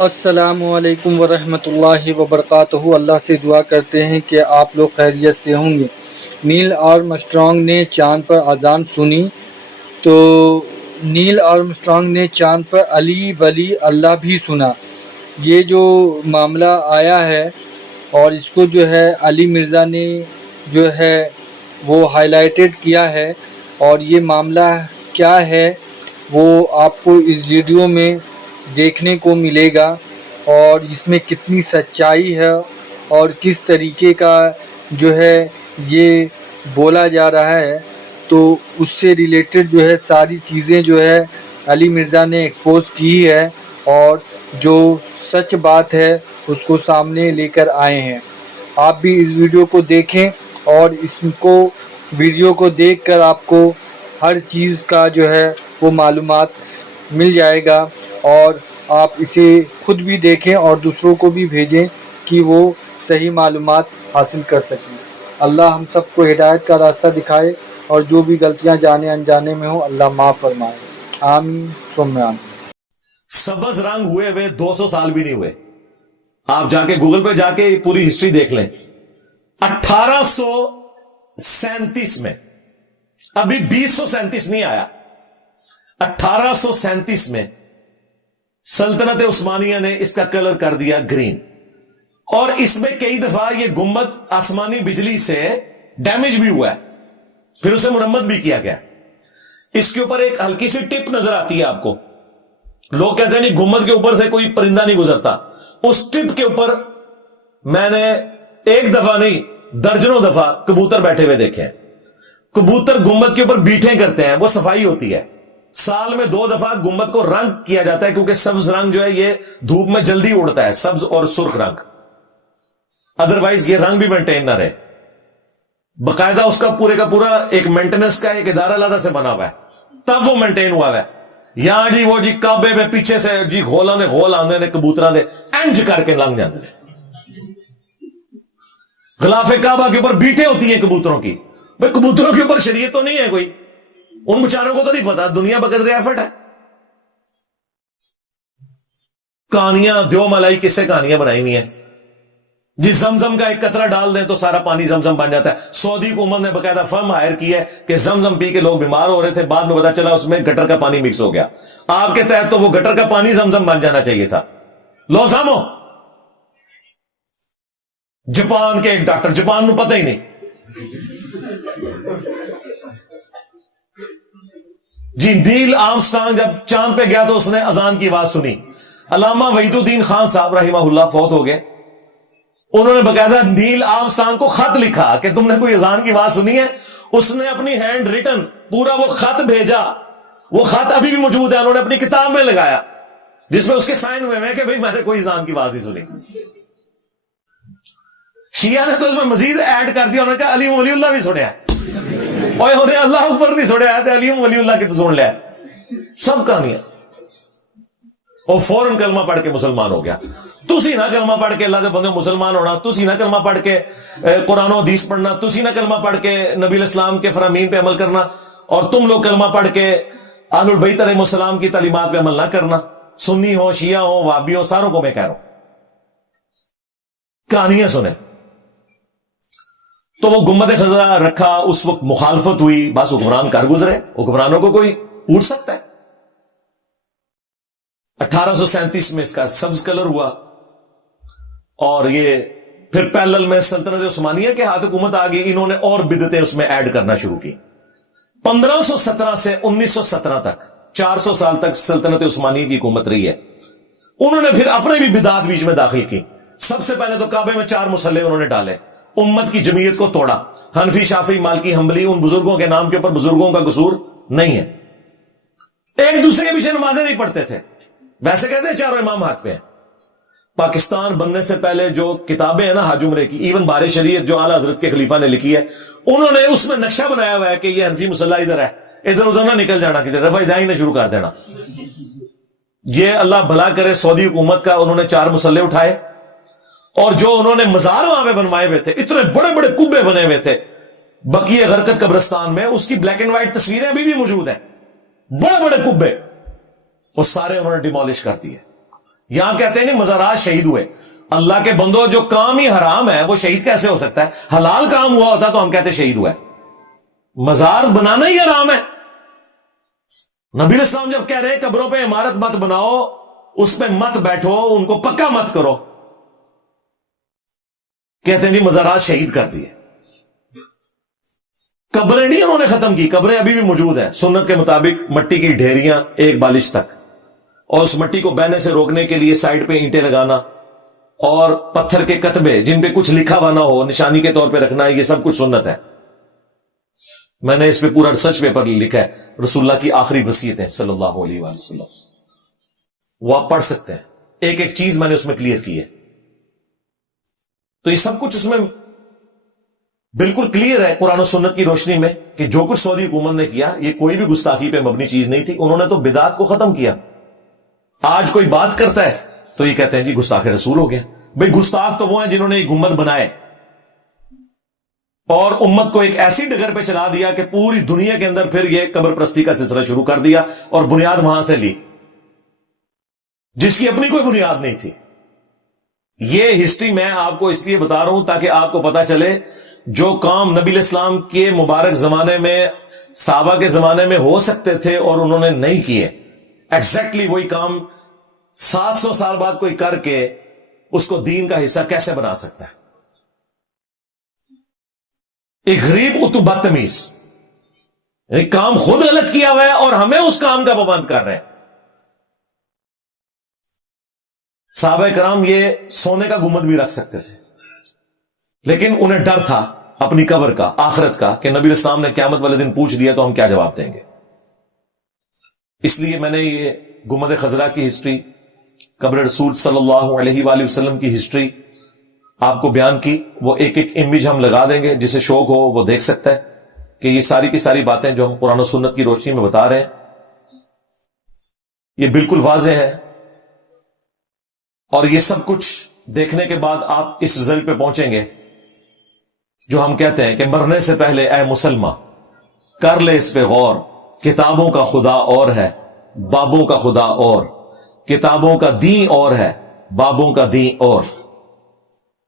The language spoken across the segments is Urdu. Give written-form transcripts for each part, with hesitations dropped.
السلام علیکم ورحمۃ اللہ وبرکاتہ۔ اللہ سے دعا کرتے ہیں کہ آپ لوگ خیریت سے ہوں گے۔ نیل آرم اسٹرانگ نے چاند پر اذان سنی تو نیل آرم اسٹرانگ نے چاند پر علی ولی اللہ بھی سنا۔ یہ جو معاملہ آیا ہے اور اس کو جو ہے علی مرزا نے جو ہے وہ ہائی لائٹڈ کیا ہے، اور یہ معاملہ کیا ہے وہ آپ کو اس ویڈیو میں دیکھنے کو ملے گا، اور اس میں کتنی سچائی ہے اور کس طریقے کا جو ہے یہ بولا جا رہا ہے، تو اس سے ریلیٹڈ جو ہے ساری چیزیں جو ہے علی مرزا نے ایکسپوز کی ہے، اور جو سچ بات ہے اس کو سامنے لے کر آئے ہیں۔ آپ بھی اس ویڈیو کو دیکھیں، اور اس کو ویڈیو کو دیکھ کر آپ کو ہر چیز کا جو ہے وہ معلومات مل جائے گا، اور آپ اسے خود بھی دیکھیں اور دوسروں کو بھی بھیجیں کہ وہ صحیح معلومات حاصل کر سکیں۔ اللہ ہم سب کو ہدایت کا راستہ دکھائے، اور جو بھی غلطیاں جانے انجانے میں ہوں اللہ معاف فرمائے، آمین ثم آمین۔ سبز رنگ ہوئے 200 سال بھی نہیں ہوئے۔ آپ جا کے گوگل پہ جا کے پوری ہسٹری دیکھ لیں۔ 1837 میں، ابھی 2037 نہیں آیا، 1837 میں سلطنت عثمانیہ نے اس کا کلر کر دیا گرین، اور اس میں کئی دفعہ یہ گنبد آسمانی بجلی سے ڈیمیج بھی ہوا ہے، پھر اسے مرمت بھی کیا گیا۔ اس کے اوپر ایک ہلکی سی ٹپ نظر آتی ہے آپ کو۔ لوگ کہتے ہیں نہیں، گنبد کے اوپر سے کوئی پرندہ نہیں گزرتا۔ اس ٹپ کے اوپر میں نے ایک دفعہ نہیں درجنوں دفعہ کبوتر بیٹھے ہوئے دیکھے ہیں۔ کبوتر گنبد کے اوپر بیٹھیں کرتے ہیں، وہ صفائی ہوتی ہے۔ سال میں 2 دفعہ گنبد کو رنگ کیا جاتا ہے، کیونکہ سبز رنگ جو ہے یہ دھوپ میں جلدی اڑتا ہے، سبز اور سرخ رنگ، ادروائز یہ رنگ بھی مینٹین نہ رہے۔ باقاعدہ اس کا پورے کا پورا ایک مینٹیننس کا ایک ادارہ علیحدہ سے بنا ہوا ہے، تب وہ مینٹین ہوا ہے۔ یہاں جی وہ جی کعبے میں پیچھے سے جی گھولاں دے گھول آندے نے کبوتراں دے انج کر کے لنگ جاندے نے۔ غلاف کعبہ کے اوپر بیٹھیں ہوتی ہیں کبوتروں کی۔ بھئی کبوتروں کے اوپر شریعت تو نہیں ہے کوئی، ان بیچاروں کو تو نہیں پتا، دنیا بقدر ایفٹ ہے۔ کہانیاں دیو ملائی کس سے کہانیاں بنائی ہوئی ہیں جی، زمزم کا ایک قطرہ ڈال دیں تو سارا پانی زمزم بن جاتا ہے۔ سعودی حکومت نے باقاعدہ فرم ہائر کی ہے کہ زمزم پی کے لوگ بیمار ہو رہے تھے، بعد میں پتا چلا اس میں گٹر کا پانی مکس ہو گیا۔ آپ کے تحت تو وہ گٹر کا پانی زمزم بن جانا چاہیے تھا۔ لو سامو، جاپان کے ایک ڈاکٹر، جاپان نو پتہ ہی نہیں جی، نیل آرمسٹرانگ جب چاند پہ گیا تو اس نے اذان کی آواز سنی۔ علامہ وحید الدین خان صاحب رحمہ اللہ فوت ہو گئے، انہوں نے باقاعدہ نیل آرمسٹرانگ کو خط لکھا کہ تم نے کوئی اذان کی آواز سنی ہے؟ اس نے اپنی ہینڈ ریٹن پورا وہ خط بھیجا، وہ خط ابھی بھی موجود ہے، انہوں نے اپنی کتاب میں لگایا جس میں اس کے سائن ہوئے ہیں کہ بھئی میں نے کوئی اذان کی آواز نہیں سنی۔ شیعہ نے تو اس میں مزید ایڈ کر دیا، انہوں نے کہا علی ولی اللہ بھی سنیا ہے، اور انہیں اللہ اوپر نہیں سنیا ہے تو علی ولی اللہ کی تو سن لیا ہے۔ سب کہانیاں، اور فوراً کلمہ پڑھ کے مسلمان ہو گیا۔ تسی نہ کلمہ پڑھ کے اللہ دے بندے مسلمان ہونا، تسی نہ کلمہ پڑھ کے قرآن و حدیث پڑھنا، تسی نہ کلمہ پڑھ کے نبی الاسلام کے فرامین پہ عمل کرنا، اور تم لوگ کلمہ پڑھ کے اہل البیت علیہ السلام کی تعلیمات پہ عمل نہ کرنا۔ سنی ہو، شیعہ ہو، وہابی ہو، ساروں کو میں کہہ رہا ہوں، کہانیاں سنیں۔ تو وہ گنبد خضرا رکھا، اس وقت مخالفت ہوئی، بس حکمران کر گزرے، حکمرانوں کو کوئی پوچھ سکتا ہے؟ 1837 میں اس کا سبز کلر ہوا، اور یہ پھر پیرلل میں سلطنت عثمانیہ کے ہاتھ حکومت آ گئی، انہوں نے اور بدعتیں اس میں ایڈ کرنا شروع کی۔ 1517 سے 1917 تک 400 سال تک سلطنت عثمانیہ کی حکومت رہی ہے۔ انہوں نے پھر اپنے بھی بدعات بیچ میں داخل کی۔ سب سے پہلے تو کعبے میں 4 مصلے انہوں نے ڈالے، امت کی جمعیت کو توڑا۔ حنفی، شافعی، مالکی، حنبلی، ان بزرگوں کے نام کے اوپر بزرگوں کا قصور نہیں ہے۔ ایک دوسرے کے پیچھے نمازیں نہیں پڑھتے تھے، ویسے کہتے ہیں چاروں امام حق پہ ہیں۔ پاکستان بننے سے پہلے جو کتابیں ہیں نا حاج عمرے کی، ایون بار شریعت جو اعلیٰ حضرت کے خلیفہ نے لکھی ہے، انہوں نے اس میں نقشہ بنایا ہوا ہے کہ یہ حنفی مصلی ادھر ہے، ادھر ادھر نہ نکل جانا، کدھر رفع دائیں نہ شروع کر دینا۔ یہ اللہ بھلا کرے سعودی حکومت کا، انہوں نے 4 مصلے اٹھائے، اور جو انہوں نے مزار وہاں پہ بنوائے ہوئے تھے، اتنے بڑے بڑے کبے بنے ہوئے تھے بقیع غرقد قبرستان میں، اس کی بلیک اینڈ وائٹ تصویریں ابھی بھی موجود ہیں، بڑے بڑے کبے، وہ سارے انہوں نے ڈیمولش کر دیے۔ یہاں کہتے ہیں کہ مزارات شہید ہوئے. اللہ کے بندو، جو کام ہی حرام ہے وہ شہید کیسے ہو سکتا ہے؟ حلال کام ہوا ہوتا تو ہم کہتے شہید ہوا ہے. مزار بنانا ہی حرام ہے. نبی علیہ السلام جب کہہ رہے ہیں قبروں پہ عمارت مت بناؤ، اس پہ مت بیٹھو، ان کو پکا مت کرو، کہتے ہیں جی مزارات شہید کر دیے. قبریں نہیں انہوں نے ختم کی، قبریں ابھی بھی موجود ہیں سنت کے مطابق. مٹی کی ڈھیریاں ایک بالش تک، اور اس مٹی کو بہنے سے روکنے کے لیے سائڈ پہ اینٹیں لگانا، اور پتھر کے کتبے جن پہ کچھ لکھا ہوا نہ ہو نشانی کے طور پہ رکھنا، یہ سب کچھ سنت ہے. میں نے اس پہ پورا ریسرچ پیپر لکھا ہے، رسول اللہ کی آخری وصیتیں صلی اللہ علیہ وآلہ وسلم. وہ آپ پڑھ سکتے ہیں، ایک ایک چیز میں نے اس میں کلیئر کی ہے. تو یہ سب کچھ اس میں بالکل کلیئر ہے قرآن و سنت کی روشنی میں کہ جو کچھ سعودی حکومت نے کیا یہ کوئی بھی گستاخی پہ مبنی چیز نہیں تھی. انہوں نے تو بدعت کو ختم کیا. آج کوئی بات کرتا ہے تو یہ کہتے ہیں جی گستاخ رسول ہو گیا. بھئی گستاخ تو وہ ہیں جنہوں نے ایک گنبد بنائے اور امت کو ایک ایسی ڈگر پہ چلا دیا کہ پوری دنیا کے اندر پھر یہ قبر پرستی کا سلسلہ شروع کر دیا اور بنیاد وہاں سے لی جس کی اپنی کوئی بنیاد نہیں تھی. یہ ہسٹری میں آپ کو اس لیے بتا رہا ہوں تاکہ آپ کو پتا چلے جو کام نبی علیہ السلام کے مبارک زمانے میں، صحابہ کے زمانے میں ہو سکتے تھے اور انہوں نے نہیں کیے، ایگزیکٹلی وہی کام 700 سال بعد کوئی کر کے اس کو دین کا حصہ کیسے بنا سکتا ہے؟ ایک غریب اتو بدتمیز، ایک کام خود غلط کیا ہوا ہے اور ہمیں اس کام کا پابند کر رہے ہیں. صحابہ کرام یہ سونے کا گنبد بھی رکھ سکتے تھے، لیکن انہیں ڈر تھا اپنی قبر کا، آخرت کا، کہ نبی الاسلام نے قیامت والے دن پوچھ لیا تو ہم کیا جواب دیں گے. اس لیے میں نے یہ گنبد خضرا کی ہسٹری، قبر رسول صلی اللہ علیہ وآلہ وسلم کی ہسٹری آپ کو بیان کی. وہ ایک ایک امیج ہم لگا دیں گے، جسے شوق ہو وہ دیکھ سکتا ہے کہ یہ ساری کی ساری باتیں جو ہم قرآن و سنت کی روشنی میں بتا رہے ہیں یہ بالکل واضح ہے. اور یہ سب کچھ دیکھنے کے بعد آپ اس رزلٹ پہ پہنچیں گے جو ہم کہتے ہیں کہ مرنے سے پہلے اے مسلمان کر لے اس پہ غور. کتابوں کا خدا اور ہے، بابوں کا خدا اور. کتابوں کا دین اور ہے، بابوں کا دین اور.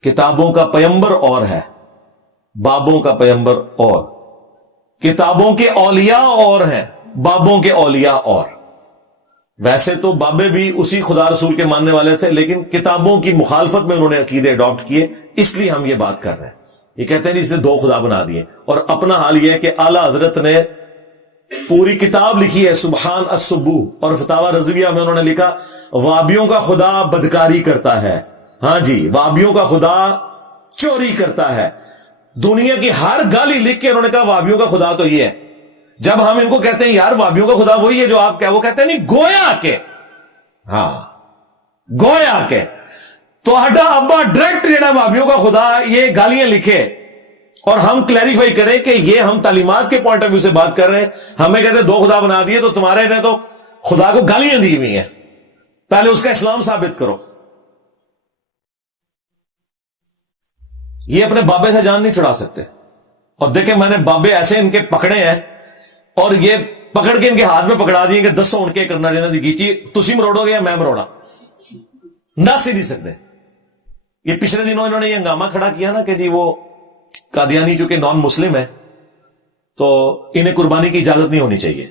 کتابوں کا پیمبر اور ہے، بابوں کا پیمبر اور. کتابوں کے اولیاء اور ہیں، بابوں کے اولیاء اور. ویسے تو بابے بھی اسی خدا رسول کے ماننے والے تھے، لیکن کتابوں کی مخالفت میں انہوں نے عقیدے اڈاپٹ کیے، اس لیے ہم یہ بات کر رہے ہیں. یہ کہتے ہیں اس نے دو خدا بنا دیے. اور اپنا حال یہ ہے کہ اعلیٰ حضرت نے پوری کتاب لکھی ہے سبحان السبوح، اور فتاوی رضویہ میں انہوں نے لکھا وابیوں کا خدا بدکاری کرتا ہے. ہاں جی، وابیوں کا خدا چوری کرتا ہے. دنیا کی ہر گالی لکھ کے انہوں نے کہا وابیوں کا خدا تو یہ ہے. جب ہم ان کو کہتے ہیں یار وابیوں کا خدا وہی ہے جو آپ وہ کہتے ہیں نہیں، گویا کے. ہاں، گویا کے تو ہڈا ابا ڈائریکٹ جڑا وابیوں کا خدا یہ گالیاں لکھے اور ہم کلیریفائی کریں کہ یہ ہم تعلیمات کے پوائنٹ آف ویو سے بات کر رہے ہیں. ہمیں کہتے ہیں دو خدا بنا دیے تو تمہارے نے تو خدا کو گالیاں دی ہوئی ہیں، پہلے اس کا اسلام ثابت کرو. یہ اپنے بابے سے جان نہیں چھڑا سکتے. اور دیکھیں میں نے بابے ایسے ان کے پکڑے ہیں اور یہ پکڑ کے ان کے ہاتھ میں پکڑا دیے کہ دسو ان کے کرنا دینا دی گیچی تسی مروڑو گے یا میں مروڑا، نس ہی نہیں سکتے. یہ پچھلے دنوں انہوں نے یہ ہنگامہ کھڑا کیا نا کہ جی وہ قادیانی چونکہ نان مسلم ہے تو انہیں قربانی کی اجازت نہیں ہونی چاہیے.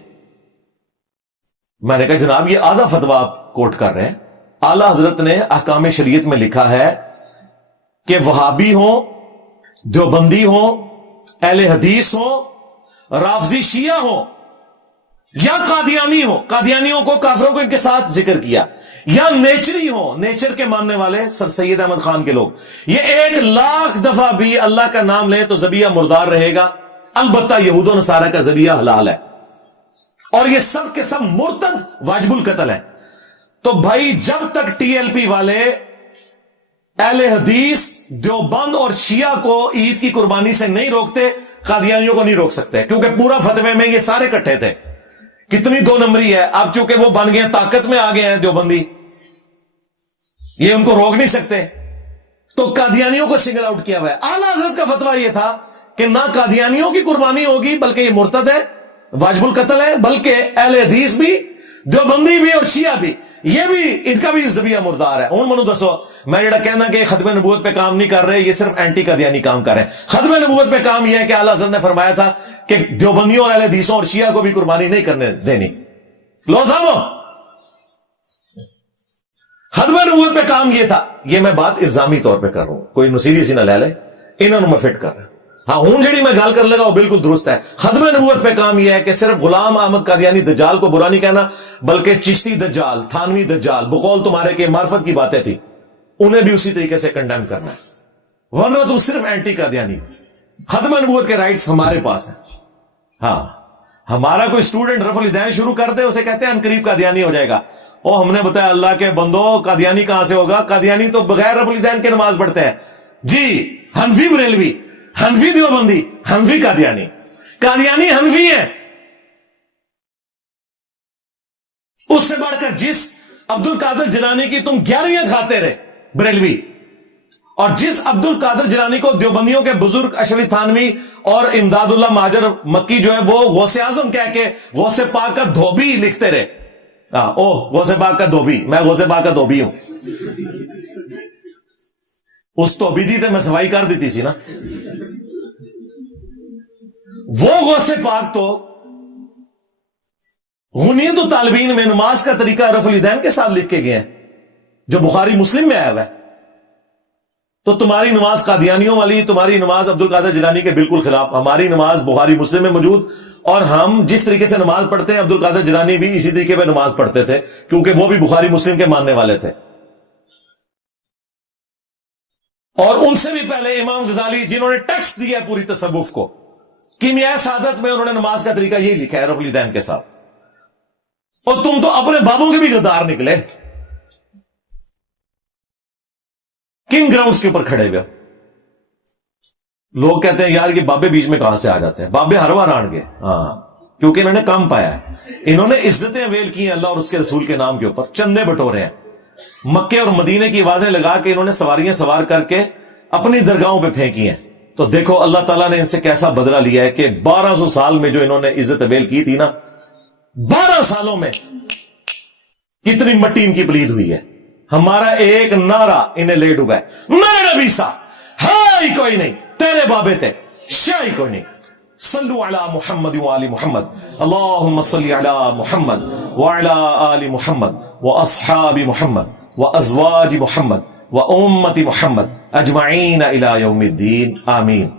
میں نے کہا جناب یہ آدھا فتویٰ آپ کوٹ کر رہے ہیں. اعلیٰ حضرت نے احکام شریعت میں لکھا ہے کہ وہابی ہوں، دیوبندی ہوں، اہل حدیث ہوں، رافضی شیعہ ہوں یا قادیانی ہوں، قادیانیوں کو کافروں کو ان کے ساتھ ذکر کیا، یا نیچری ہوں، نیچر کے ماننے والے سر سید احمد خان کے لوگ، یہ 1,00,000 دفعہ بھی اللہ کا نام لیں تو ذبیحہ مردار رہے گا. البتہ یہود و نصارہ کا ذبیحہ حلال ہے اور یہ سب کے سب مرتد واجب القتل ہے. تو بھائی جب تک ٹی ایل پی والے اہل حدیث، دیوبند اور شیعہ کو عید کی قربانی سے نہیں روکتے، قادیانیوں کو نہیں روک سکتے، کیونکہ پورا فتوے میں یہ سارے کٹھے تھے. کتنی دو نمبری ہے. اب چونکہ وہ بن گئے طاقت میں آ گئے ہیں دیوبندی، یہ ان کو روک نہیں سکتے تو قادیانیوں کو سنگل آؤٹ کیا ہوا ہے. اعلیٰ حضرت کا فتویٰ یہ تھا کہ نہ قادیانیوں کی قربانی ہوگی بلکہ یہ مرتد ہے، واجب القتل ہے، بلکہ اہل حدیث بھی، دیوبندی بھی اور شیعہ بھی یہ بھی ان کا بھی ذبیحہ مردار ہے. ہوں منو دسو میں جڑا کہنا کہ ختم نبوت پہ کام نہیں کر رہے, یہ صرف اینٹی قادیانی کام کر رہے ہیں. ختم نبوت پہ کام یہ ہے کہ اعلیٰ حضرت نے فرمایا تھا کہ دیوبندیوں اور اہل حدیثوں اور شیعہ کو بھی قربانی نہیں کرنے دینی. لو سامو, ختم نبوت پہ کام یہ تھا. یہ میں بات الزامی طور پہ کر رہا ہوں, کوئی نصیری سی نہ لے لے, انہوں میں فٹ کر رہا. ہاں ہوں جڑی میں گال کر لگا وہ بالکل درست ہے. ختم نبوت پہ کام یہ ہے کہ صرف غلام احمد قادیانی دجال کو برا نہیں کہنا, بلکہ چشتی دجال, تھانوی دجال, بقول تمہارے کہ معرفت کی باتیں تھی, انہیں بھی اسی طریقے سے کنڈیم کرنا ہے, ورنہ تم صرف اینٹی قادیانی ہو. ختم نبوت کے رائٹس ہمارے پاس ہیں. ہاں ہمارا کوئی اسٹوڈنٹ رفع الیدین شروع کر دے, اسے کہتے ہیں انقریب قادیانی ہو جائے گا. او ہم نے بتایا اللہ کے بندو قادیانی کہاں سے ہوگا؟ قادیانی تو بغیر رفع الیدین کے نماز پڑھتے ہیں جی. حنفی بریلوی, حنفی دیوبندی, حنفی قادیانی, قادیانی حنفی ہے. اس سے بڑھ کر جس عبد القادر جیلانی کی تم 11ویں کھاتے رہے بریلوی, اور جس عبد القادر جیلانی کو دیوبندیوں کے بزرگ اشرف تھانوی اور امداد اللہ مہاجر مکی جو ہے وہ غوث اعظم کہہ کے غوث پاک کا دھوبی لکھتے رہے. او غوث پاک کا دھوبی, میں غوث پاک کا دھوبی ہوں. اس دھوبی دی تے میں سوائی کر دیتی سی نا. وہ غوث پاک تو غنیت الطالبین میں نماز کا طریقہ رفع الیدین کے ساتھ لکھ کے گئے ہیں, جو بخاری مسلم میں آیا ہوا ہے. تو تمہاری نماز قادیانیوں والی, تمہاری نماز عبد القادر جیلانی کے بالکل خلاف. ہماری نماز بخاری مسلم میں موجود, اور ہم جس طریقے سے نماز پڑھتے ہیں عبد القادر جیلانی بھی اسی طریقے پہ نماز پڑھتے تھے, کیونکہ وہ بھی بخاری مسلم کے ماننے والے تھے. اور ان سے بھی پہلے امام غزالی, جنہوں نے ٹیکسٹ دیا ہے پوری تصوف کو, کیمیائے سعادت میں انہوں نے نماز کا طریقہ یہی لکھا ہے رفع الیدین کے ساتھ. اور تم تو اپنے بابوں کے بھی غدار نکلے. کن گراؤنڈز کے اوپر کھڑے ہوئے؟ لوگ کہتے ہیں یار یہ بابے بیچ میں کہاں سے آ جاتے ہیں؟ بابے ہر بار آن گے, ہاں, کیونکہ انہوں نے کام پایا ہے. انہوں نے عزتیں ویل کی ہیں اللہ اور اس کے رسول کے نام کے اوپر, چندے بٹورے ہیں. مکے اور مدینے کی آوازیں لگا کے انہوں نے سواریاں سوار کر کے اپنی درگاہوں پہ پھینکی ہیں. تو دیکھو اللہ تعالیٰ نے ان سے کیسا بدلہ لیا ہے کہ 1200 سال میں جو انہوں نے عزت ویل کی تھی نا, 12 سالوں میں کتنی مٹی ان کی پلید ہوئی ہے. ہمارا ایک نعرہ انہیں لے ڈوبا ہے, میرے نبی سا ہائی کوئی نہیں, تیرے بابے تھے شاہی کوئی نہیں. صلو علی محمد وآل محمد, اللہم صلی علی محمد وعلی آل محمد واصحاب محمد وازواج محمد وامت محمد اجمعین الی یوم الدین, آمین.